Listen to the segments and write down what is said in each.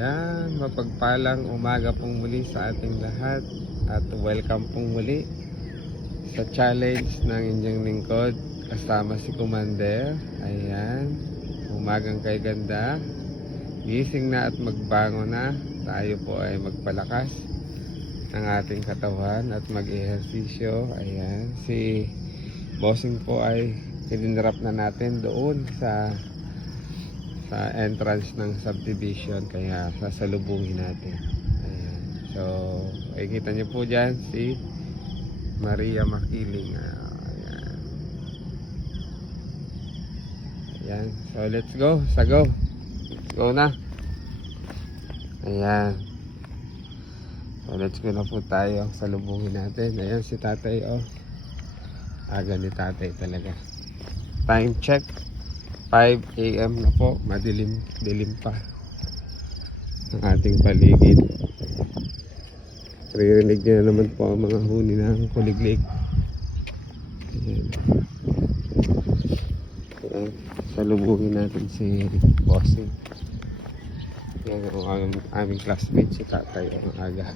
Ayan, mapagpalang umaga pong muli sa ating lahat at welcome pong muli sa challenge ng inyong lingkod kasama si Commander. Ayan, umagang kay ganda, gising na at magbangon na. Tayo po ay magpalakas ng ating katawan at mag-ehersisyo. Ayan, si Bossing po ay sininrap na natin doon sa entrance ng subdivision, kaya sasalubungin natin. Ayan. So kita nyo po dyan si Maria Makiling. Ayan. Ayan. So let's go. Go. Go na. Ayan. So let's go na po tayo. Salubungin natin. Ayan si tatay. Aga ni tatay talaga. Time check 5 AM na po, madilim pa ang ating paligid. Ririnig nyo na naman po ang mga huni ng kuliglig. Ayan. Ayan. Salubungin natin si Bossing. Yan ang aming classmate, si tatay ang aga.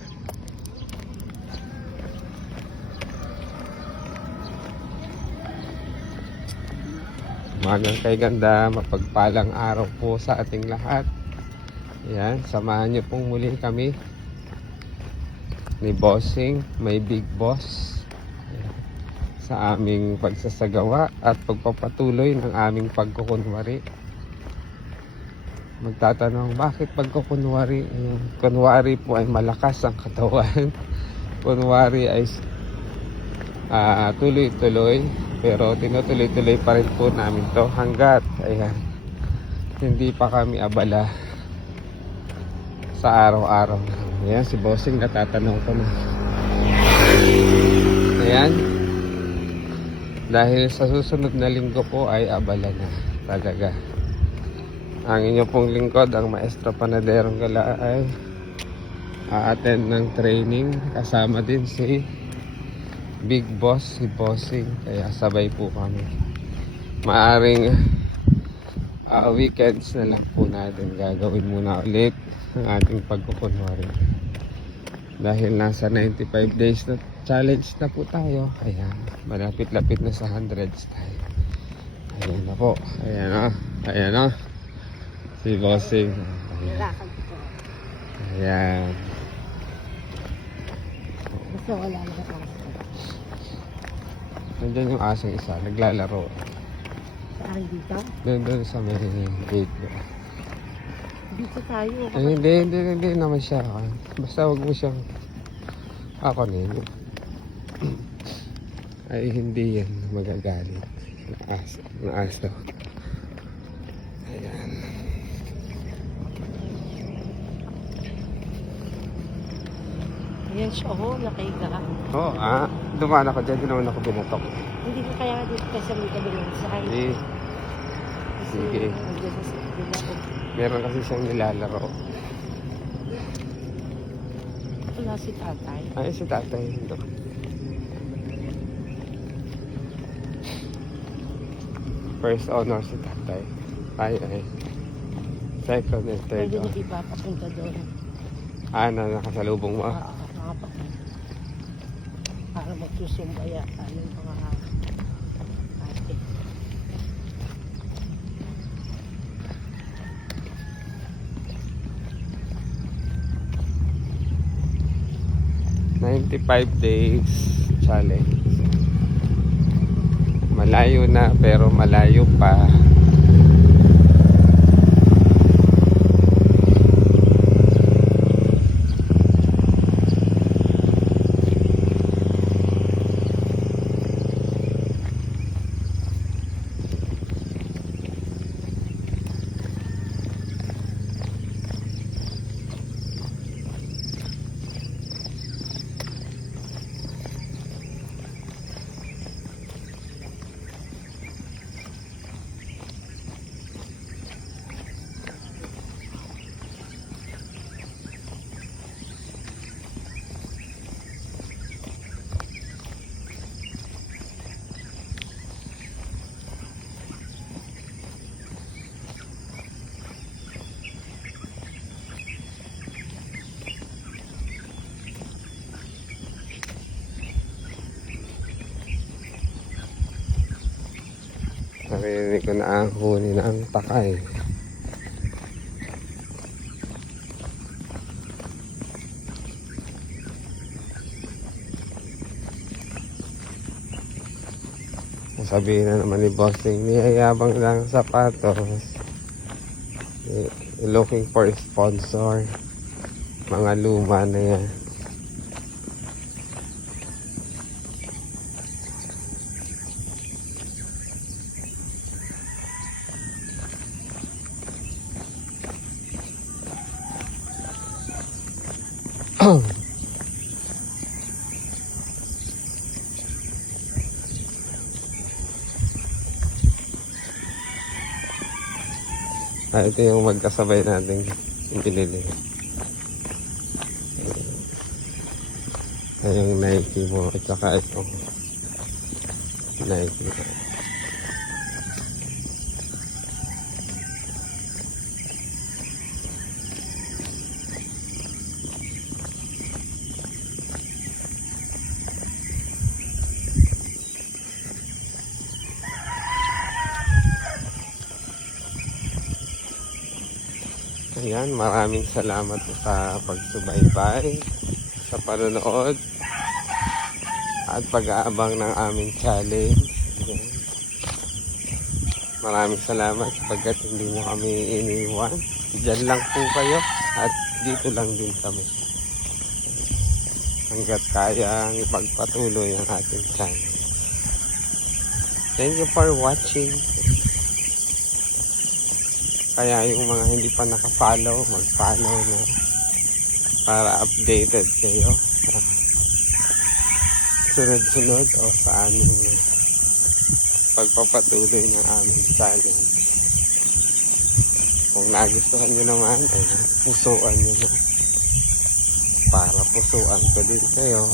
Umagang kay ganda, mapagpalang araw po sa ating lahat. Ayan, samahan niyo pong muli kami ni Bossing, may big boss. Ayan, sa aming pagsasagawa at pagpapatuloy ng aming pagkukunwari. Magtatanong, bakit pagkukunwari? Ayan, kunwari po ay malakas ang katawan. Kunwari ay tuloy-tuloy. Pero tinutuloy-tuloy pa rin po namin to hanggat ayan, hindi pa kami abala sa araw-araw. Ayan, si Bossing natatanong ko na. Ayan, dahil sa susunod na linggo po ay abala na talaga. Ang inyo pong lingkod, ang Maestro Panaderong Gala ay a-attend ng training. Kasama din si Big Boss, si Bossing, kaya sabay po kami. Maaring weekends na lang po natin gagawin muna ulit ang ating pagkukunwari. Dahil nasa 95 days na challenge na po tayo. Ayan, malapit-lapit na sa 100s tayo. Ayan na po. Ayan na. Si Bossing. Ayan. Gusto ko lang na ako. Nandiyan yung asong isa, naglalaro. Saan dito? Doon sa may gate. Dito tayo. Ay, hindi naman siya. Basta wag mo siyang akunin. Ay, hindi yan magagalit. Ang aso. Ayan. Ayan siya, nakahiga. Dumaan ako dyan, di naman ako binatok. Hindi ko kaya dito kasi may kabilang side. Hindi. Sige. Meron kasi siyang nilalaro. Wala si tatay. Ay, si tatay. Ito. First honor si tatay. Ay. Second and third Pwede na honor. iba papunta doon. Nakasalubong mo? Para magsusumbaya yung mga ate. "95 days challenge." Malayo na pero malayo pa. Hindi ko na kunin ang takay. Sabihin na naman ni Bossing, niyayabang lang sapatos. Looking for a sponsor. Mga luma na yan. Ito yung magkasabay natin binili. Yung Nike mo at saka ito Nike. Ayan, maraming salamat sa pagsubaybay, sa panonood, at pag-aabang ng aming challenge. Ayan. Maraming salamat pagkat hindi nyo kami iniwan. Diyan lang po kayo at dito lang din kami. Hanggat kayang ipagpatuloy ang ating channel. Thank you for watching. Kaya yung mga hindi pa naka-follow, mag-follow na para updated kayo sa sunod-sunod o sa anong pagpapatuloy ng aming challenge. Kung nagustuhan nyo naman, ay pusuan nyo na para pusuan ko din kayo.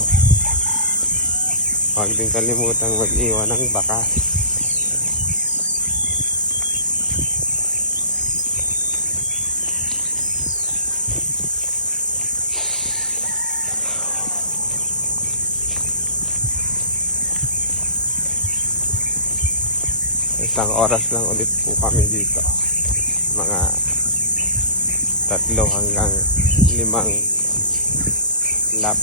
Huwag din kalimutang mag-iwan ng bakas. Isang oras lang ulit po kami dito. Mga 3 hanggang 5 lap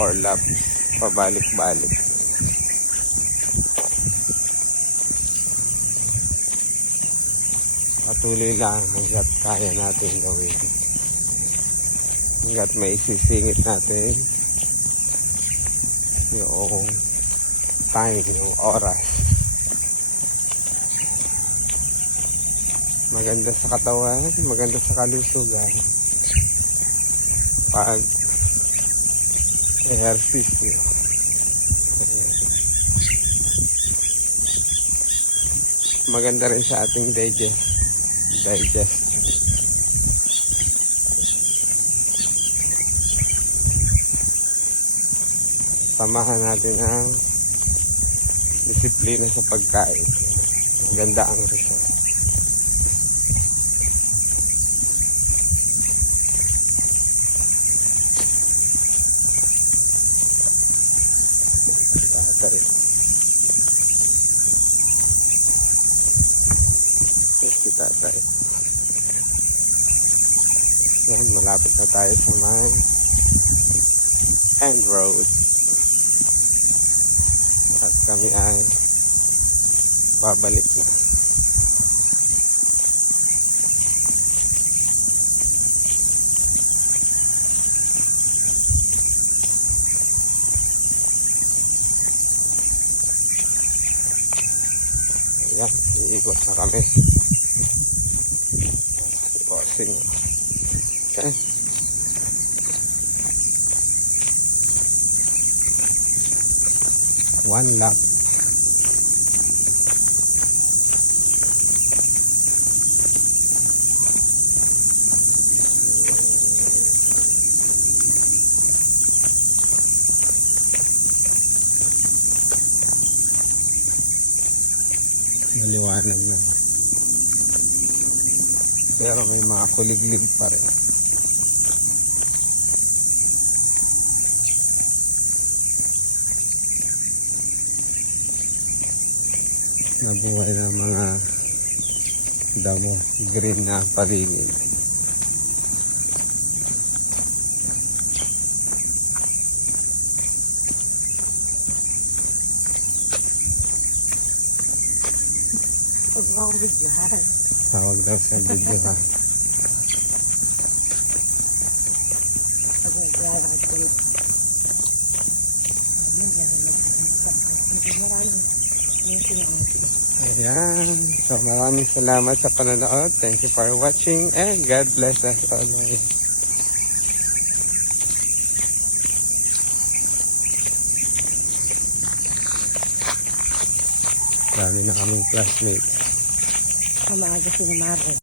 or laps pabalik-balik. Patuloy lang hanggat kaya natin gawin. Hanggat may isisingit natin yung time, yung oras. Maganda sa katawan, maganda sa kalusugan. Pag ehersisyo. Maganda rin sa ating digestion. Samahan natin ang disiplina sa pagkain. Maganda ang result. Si tatay. Yan, malapit na tayo sa may end road. At kami ay babalik na. Ayan, iikot na kami. Bossing. Okay. One lap. Maliwanag na. Pero may mga kuliglig pa rin. Nabuhay ng mga damo, green na ang paligid. Huwag mo akong biglahan. Tawag daw sa video ha. Pag naglalakad ko na. Maraming sinangatin. Ayan. So maraming salamat sa panonood. Thank you for watching and God bless us always. Dami na kaming classmates. Maaga si Mare.